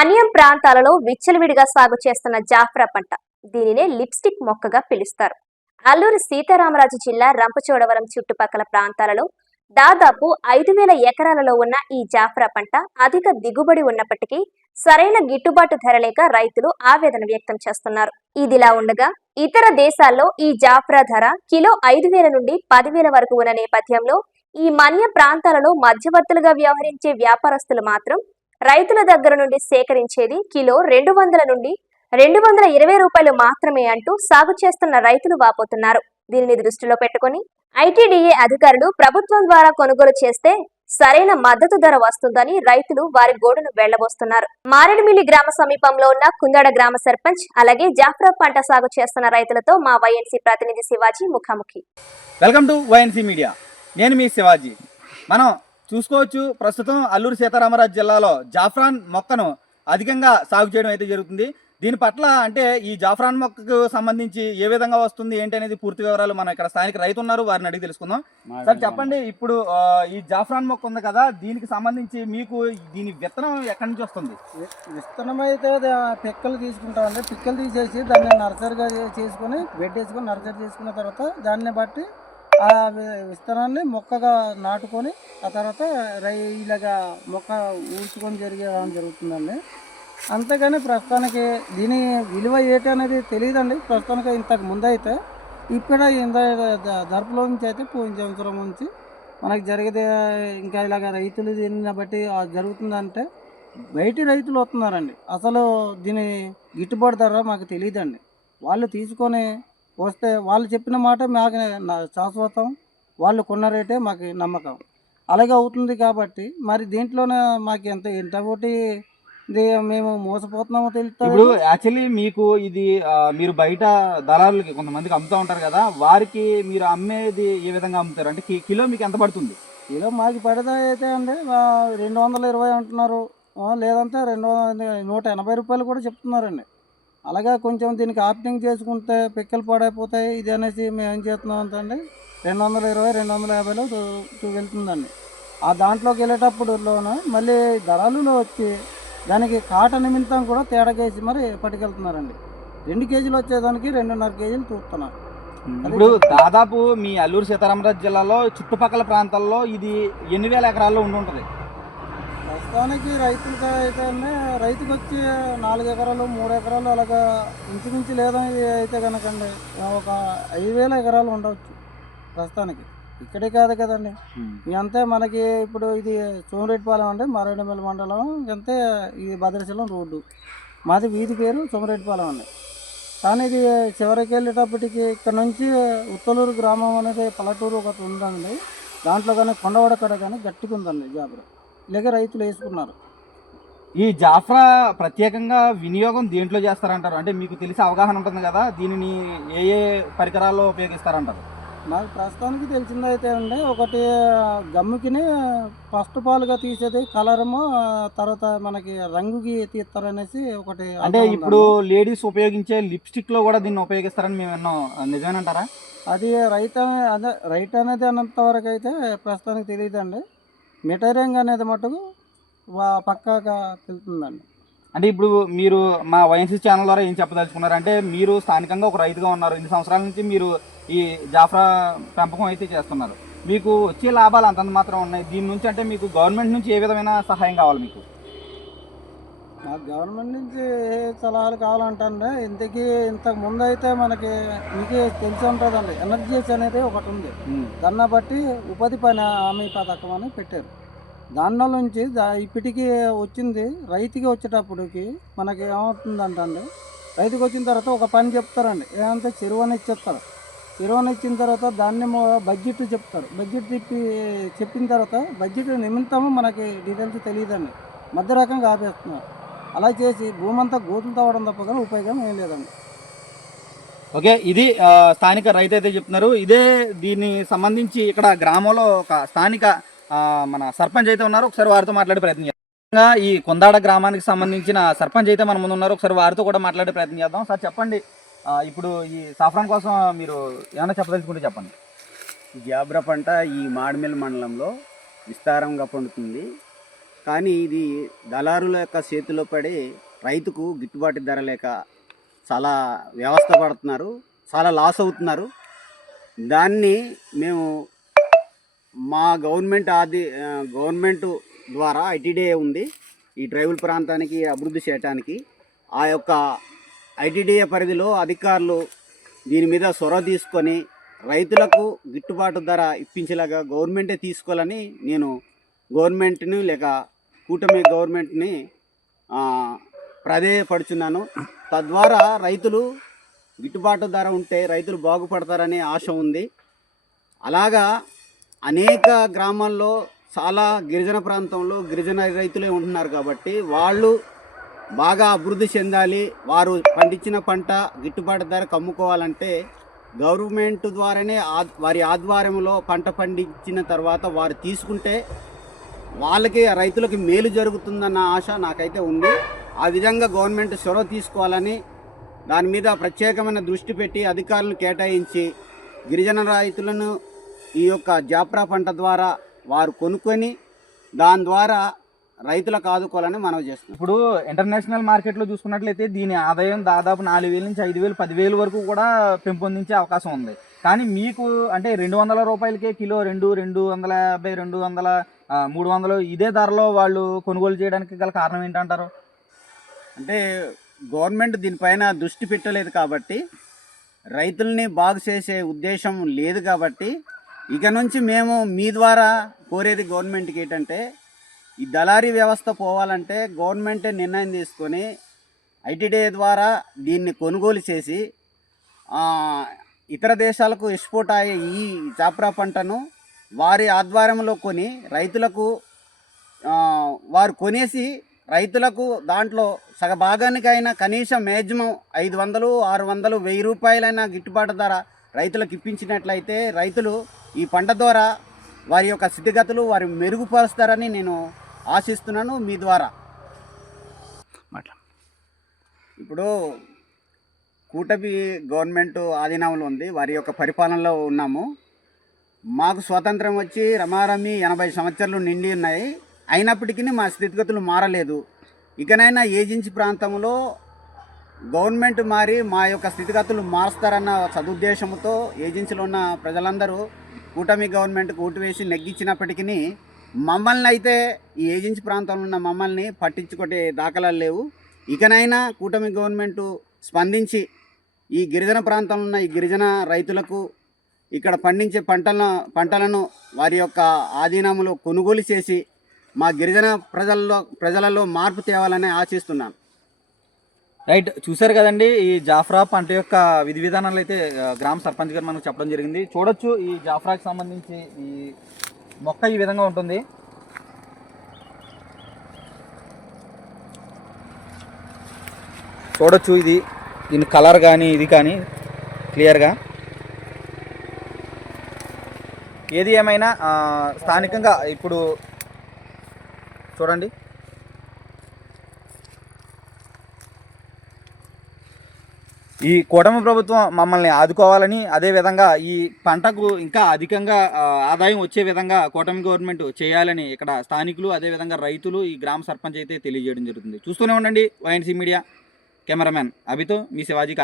మన్యం ప్రాంతాలలో విచ్చలవిడిగా సాగు చేస్తున్న జాఫ్రా పంట. దీనినే లిప్స్టిక్ మొక్కగా పిలుస్తారు. అల్లూరి సీతారామరాజు జిల్లా రంపచోడవరం చుట్టుపక్కల ప్రాంతాలలో దాదాపు 5,000 ఎకరాలలో ఉన్న ఈ జాఫ్రా పంట అధిక దిగుబడి ఉన్నప్పటికీ సరైన గిట్టుబాటు ధర లేక రైతులు ఆవేదన వ్యక్తం చేస్తున్నారు. ఇదిలా ఉండగా ఇతర దేశాల్లో ఈ జాఫ్రా ధర కిలో 5,000 నుండి 10,000 వరకు ఉన్న నేపథ్యంలో ఈ మన్య ప్రాంతాలలో మధ్యవర్తులుగా వ్యవహరించే వ్యాపారస్తులు మాత్రం రైతుల దగ్గర నుండి సేకరించేది కిలో 200 నుండి 220 రూపాయలు మాత్రమే అంటూ సాగు చేస్తున్న రైతులు వాపోతున్నారు. దీనిని దృష్టిలో పెట్టుకుని ఐటీడీఏ అధికారులు ప్రభుత్వం ద్వారా కొనుగోలు చేస్తే సరైన మద్దతు ధర వస్తుందని రైతులు వారి గోడును వెళ్లబోస్తున్నారు. మారేడుమిల్లి గ్రామ సమీపంలో ఉన్న కుందాడ గ్రామ సర్పంచ్ అలాగే జాఫ్రా పంట సాగు చేస్తున్న రైతులతో మా వైఎన్సీ ప్రతినిధి శివాజీ ముఖాముఖి. Welcome to YNC media. నేను మీ శివాజీ. మనం చూసుకోవచ్చు, ప్రస్తుతం అల్లూరి సీతారామరాజు జిల్లాలో జాఫ్రాన్ మొక్కను అధికంగా సాగు చేయడం అయితే జరుగుతుంది. దీని పట్ల అంటే ఈ జాఫ్రాన్ మొక్కకు సంబంధించి ఏ విధంగా వస్తుంది ఏంటి అనేది పూర్తి వివరాలు మనం ఇక్కడ స్థానిక రైతు ఉన్నారు, వారిని అడిగి తెలుసుకుందాం. సార్ చెప్పండి, ఇప్పుడు ఈ జాఫ్రాన్ మొక్క ఉంది కదా, దీనికి సంబంధించి మీకు దీని విత్తనం ఎక్కడి నుంచి వస్తుంది? విత్తనం అయితే పిక్కలు తీసుకుంటామండి. పిక్కలు తీసేసి దాన్ని నర్సరీగా చేసుకొని బెడ్ వేసుకొని నర్సరీ చేసుకున్న తర్వాత దాన్ని బట్టి ఆ విత్తనాన్ని మొక్కగా నాటుకొని ఆ తర్వాత ఇలాగా మొక్క ఊడ్చుకొని జరిగేయడం జరుగుతుందండి. అంతేగాని ప్రస్తుతానికి దీని విలువ ఏంటి అనేది తెలియదండి. ప్రస్తుతానికి ఇంతకు ముందు అయితే ఇక్కడ ధరపులో నుంచి అయితే పోయిన సంవత్సరం నుంచి మనకి జరిగేది ఇంకా ఇలాగ రైతులు దీన్ని బట్టి జరుగుతుందంటే బయటి రైతులు వస్తున్నారండి. అసలు దీని గిట్టుబాటు ధర మాకు తెలియదండి. వాళ్ళు తీసుకొని వస్తే వాళ్ళు చెప్పిన మాట మాకు శాశ్వతం, వాళ్ళు కొన్న రేటే మాకు నమ్మకం. అలాగే అవుతుంది కాబట్టి మరి దీంట్లోనే మాకు ఎంత ఒకటి మేము మోసపోతున్నామో తెలుస్తుంది. ఇప్పుడు యాక్చువల్లీ మీకు ఇది మీరు బయట దళారులకి కొంతమందికి అమ్ముతూ ఉంటారు కదా, వారికి మీరు అమ్మేది ఏ విధంగా అమ్ముతారు? అంటే కిలో మీకు ఎంత పడుతుంది? కిలో మాకు పడేది అయితే అండి 220 అంటున్నారు, లేదంటే 180 రూపాయలు కూడా చెప్తున్నారండి. అలాగే కొంచెం దీనికి ఆప్టింగ్ చేసుకుంటే పిక్కలు పాడైపోతాయి ఇది అనేసి మేము ఏం చేస్తున్నాం అంతండి 220 250లో వెళ్తుందండి. ఆ దాంట్లోకి వెళ్ళేటప్పుడులోన మళ్ళీ ధరలులో వచ్చి దానికి కాట నిమిత్తం కూడా తేడాకేసి మరి పట్టుకెళ్తున్నారండి. 2 కేజీలు వచ్చేదానికి 2.5 కేజీలు చూస్తున్నారు. ఇప్పుడు దాదాపు మీ అల్లూరు సీతారామరాజు జిల్లాలో చుట్టుపక్కల ప్రాంతాల్లో ఇది 8,000 ఎకరాల్లో ఉంటుంది. ప్రస్తుతానికి రైతులకి అయితే రైతుకి వచ్చి 4 ఎకరాలు 3 ఎకరాలు అలాగా ఇంచుమించు లేదా అయితే కనుకండి ఒక 5,000 ఎకరాలు ఉండవచ్చు ప్రస్తుతానికి. ఇక్కడే కాదు కదండి, అంతే మనకి ఇప్పుడు ఇది సోమరెడ్డిపాలెం అంటే మారేడుమిల్లి మండలం, అంతే ఇది భద్రాచలం రోడ్డు, మాది వీధి పేరు సోమరెడ్డిపాలెం అండి. కానీ ఇది చివరికి వెళ్ళేటప్పటికి ఇక్కడ నుంచి ఉత్తలూరు గ్రామం అనేది పల్లెటూరు ఒకటి ఉందండి. దాంట్లో కానీ కొండవాడ కడ కానీ గట్టిగా ఉందండి జాఫ్రా. ఇలాగ రైతులు వేసుకున్నారు. ఈ జాఫ్రా ప్రత్యేకంగా వినియోగం దేంట్లో చేస్తారంటారు? అంటే మీకు తెలిసి అవగాహన ఉంటుంది కదా, దీనిని ఏ పరికరాల్లో ఉపయోగిస్తారంటారు? నాకు ప్రస్తుతానికి తెలిసిందైతే అండి, ఒకటి గమ్ముకిని ఫస్ట్ పాలుగా తీసేది కలరము, తర్వాత మనకి రంగుకి తీస్తారనేసి ఒకటి. అంటే ఇప్పుడు లేడీస్ ఉపయోగించే లిప్స్టిక్ లో కూడా దీన్ని ఉపయోగిస్తారని మేము విన్నాం, నిజమేనంటారా? అది రైట్ అనేది అన్నంత వరకు అయితే ప్రస్తుతానికి తెలియదండి. మెటీరియల్ అనేది మటుకు పక్కాగా తెలుస్తుందండి. అంటే ఇప్పుడు మీరు మా వైఎన్సీ ఛానల్ ద్వారా ఏం చెప్పదలుచుకున్నారంటే, మీరు స్థానికంగా ఒక రైతుగా ఉన్నారు, 2 సంవత్సరాల నుంచి మీరు ఈ జాఫ్రా పెంపకం అయితే చేస్తున్నారు, మీకు వచ్చే లాభాలు అంతంత మాత్రం ఉన్నాయి. దీని నుంచి అంటే మీకు గవర్నమెంట్ నుంచి ఏ విధమైన సహాయం కావాలి? మీకు నాకు గవర్నమెంట్ నుంచి ఏ సలహాలు కావాలంటే, ఇంతకు ముందు అయితే మనకి మీకే తెలిసి ఉంటుందండి, ఎనర్జీస్ అనేది ఒకటి ఉంది. దాన్ని బట్టి ఉపాధి పని హామీ పథకం అని పెట్టారు. దానిలో నుంచి ఇప్పటికీ వచ్చింది రైతుకి వచ్చేటప్పటికి మనకి ఏమవుతుందంటే, రైతుకి వచ్చిన తర్వాత ఒక పని చెప్తారండి, ఏమంటే చెరువుని ఇచ్చేస్తారు. చెరువుని ఇచ్చిన తర్వాత దాన్ని బడ్జెట్ చెప్తారు. బడ్జెట్ చెప్పిన తర్వాత బడ్జెట్ నిమిత్తము మనకి డీటెయిల్స్ తెలియదండి, మధ్య రకంగా ఆపేస్తున్నారు. అలా చేసి భూమి అంతా గోతులు తవ్వడం తప్ప కానీ ఉపయోగం ఏం లేదండి. ఓకే, ఇది స్థానిక రైతు అయితే చెప్తున్నారు. ఇదే దీన్ని సంబంధించి ఇక్కడ గ్రామంలో ఒక స్థానిక మన సర్పంచ్ అయితే ఉన్నారు, ఒకసారి వారితో మాట్లాడే ప్రయత్నం చేద్దాం. ఈ కొందాడ గ్రామానికి సంబంధించిన సర్పంచ్ అయితే మన ముందు ఉన్నారు, ఒకసారి వారితో కూడా మాట్లాడే ప్రయత్నం చేద్దాం. సార్ చెప్పండి, ఇప్పుడు ఈ సాఫ్రాన్ కోసం మీరు ఏమైనా చెప్పదలుచుకుంటే చెప్పండి. జాఫ్రా పంట ఈ మారేడుమిల్లి మండలంలో విస్తారంగా పండుతుంది. కానీ ఇది దళారుల యొక్క చేతిలో పడి రైతుకు గిట్టుబాటు ధర లేక చాలా వ్యవస్థ పడుతున్నారు, చాలా లాస్ అవుతున్నారు. దాన్ని మేము మా గవర్నమెంట్ ద్వారా ఐటీడీఏ ఉంది ఈ ట్రైబల్ ప్రాంతానికి అభివృద్ధి చేయడానికి. ఆ యొక్క ఐటీడీఏ పరిధిలో అధికారులు దీని మీద చొరవ తీసుకొని రైతులకు గిట్టుబాటు ధర ఇప్పించేలాగా గవర్నమెంటే తీసుకోవాలని నేను గవర్నమెంట్ని లేక కూటమి గవర్నమెంట్ని ప్రాధేయపడుచున్నాను. తద్వారా రైతులు గిట్టుబాటు ధర ఉంటే రైతులు బాగుపడతారనే ఆశ ఉంది. అలాగా అనేక గ్రామాల్లో చాలా గిరిజన ప్రాంతంలో గిరిజన రైతులే ఉంటున్నారు కాబట్టి వాళ్ళు బాగా అభివృద్ధి చెందాలి, వారు పండించిన పంట గిట్టుబాటు ధరకు అమ్ముకోవాలంటే గవర్నమెంట్ ద్వారానే వారి ఆధ్వర్యంలో పంట పండించిన తర్వాత వారు తీసుకుంటే వాళ్ళకి రైతులకి మేలు జరుగుతుందన్న ఆశ నాకైతే ఉంది. ఆ విధంగా గవర్నమెంట్ చొరవ తీసుకోవాలని దాని మీద ప్రత్యేకమైన దృష్టి పెట్టి అధికారులను కేటాయించి గిరిజన రైతులను ఈ యొక్క జాప్రా పంట ద్వారా వారు కొనుక్కొని దాని ద్వారా రైతులకు ఆదుకోవాలని మనం చేస్తున్నాం. ఇప్పుడు ఇంటర్నేషనల్ మార్కెట్లో చూసుకున్నట్లయితే దీని ఆదాయం దాదాపు 4,000 నుంచి 5,000, 10,000 వరకు కూడా పెంపొందించే అవకాశం ఉంది. కానీ మీకు అంటే 200 రూపాయలకే కిలో 250, 200, 300 ఇదే ధరలో వాళ్ళు కొనుగోలు చేయడానికి గల కారణం ఏంటంటారు? అంటే గవర్నమెంట్ దీనిపైన దృష్టి పెట్టలేదు కాబట్టి, రైతుల్ని బాగు చేసే ఉద్దేశం లేదు కాబట్టి, ఇక నుంచి మేము మీ ద్వారా కోరేది గవర్నమెంట్కి ఏంటంటే ఈ దళారీ వ్యవస్థ పోవాలంటే గవర్నమెంటే నిర్ణయం తీసుకొని ఐటీడీఏ ద్వారా దీన్ని కొనుగోలు చేసి ఇతర దేశాలకు ఎక్స్పోర్ట్ అయ్యే ఈ జాప్రా పంటను వారి ఆధ్వర్యంలో కొని రైతులకు వారు కొనేసి రైతులకు దాంట్లో సగభాగానికైనా కనీసం మ్యాక్సిమం 500, 600, 1000 రూపాయలైనా గిట్టుబాటు ధర రైతులకు ఇప్పించినట్లయితే రైతులు ఈ పంట ద్వారా వారి యొక్క స్థితిగతులు వారు మెరుగుపరుస్తారని నేను ఆశిస్తున్నాను మీ ద్వారా. ఇప్పుడు కూటమి గవర్నమెంట్ ఆధీనంలో ఉంది, వారి యొక్క పరిపాలనలో ఉన్నాము. మాకు స్వాతంత్రం వచ్చి రమారమి 80 సంవత్సరాలు నిండి ఉన్నాయి. అయినప్పటికీ మా స్థితిగతులు మారలేదు. ఇకనైనా ఏజెన్సీ ప్రాంతంలో గవర్నమెంట్ మారి మా యొక్క స్థితిగతులు మారుస్తారన్న సదుద్దేశంతో ఏజెన్సీలో ఉన్న ప్రజలందరూ కూటమి గవర్నమెంట్కి ఓటు వేసి నెగ్గించినప్పటికీ మమ్మల్ని అయితే ఈ ఏజెన్సీ ప్రాంతంలో ఉన్న మమ్మల్ని పట్టించుకునే దాఖలాలు లేవు. ఇకనైనా కూటమి గవర్నమెంట్ స్పందించి ఈ గిరిజన ప్రాంతంలో ఉన్న ఈ గిరిజన రైతులకు ఇక్కడ పండించే పంటలను వారి యొక్క ఆధీనంలో కొనుగోలు చేసి మా గిరిజన ప్రజలలో మార్పు తేవాలని ఆశిస్తున్నాను. రైట్, చూశారు కదండి ఈ జాఫ్రా పంట యొక్క విధి విధానాలు అయితే గ్రామ సర్పంచ్ గారు మనకు చెప్పడం జరిగింది. చూడొచ్చు ఈ జాఫ్రాకి సంబంధించి ఈ మొక్క ఈ విధంగా ఉంటుంది. చూడొచ్చు దీని కలర్ కానీ ఇది కానీ క్లియర్గా. ఏది ఏమైనా స్థానికంగా ఇప్పుడు చూడండి, ఈ కూటమి ప్రభుత్వం మమ్మల్ని ఆదుకోవాలని, అదేవిధంగా ఈ పంటకు ఇంకా అధికంగా ఆదాయం వచ్చే విధంగా కూటమి గవర్నమెంట్ చేయాలని ఇక్కడ స్థానికులు, అదేవిధంగా రైతులు, ఈ గ్రామ సర్పంచ్ అయితే తెలియజేయడం జరుగుతుంది. చూస్తూనే ఉండండి YNC మీడియా. కెమెరామ్యాన్ అభితో మీ శివాజీ.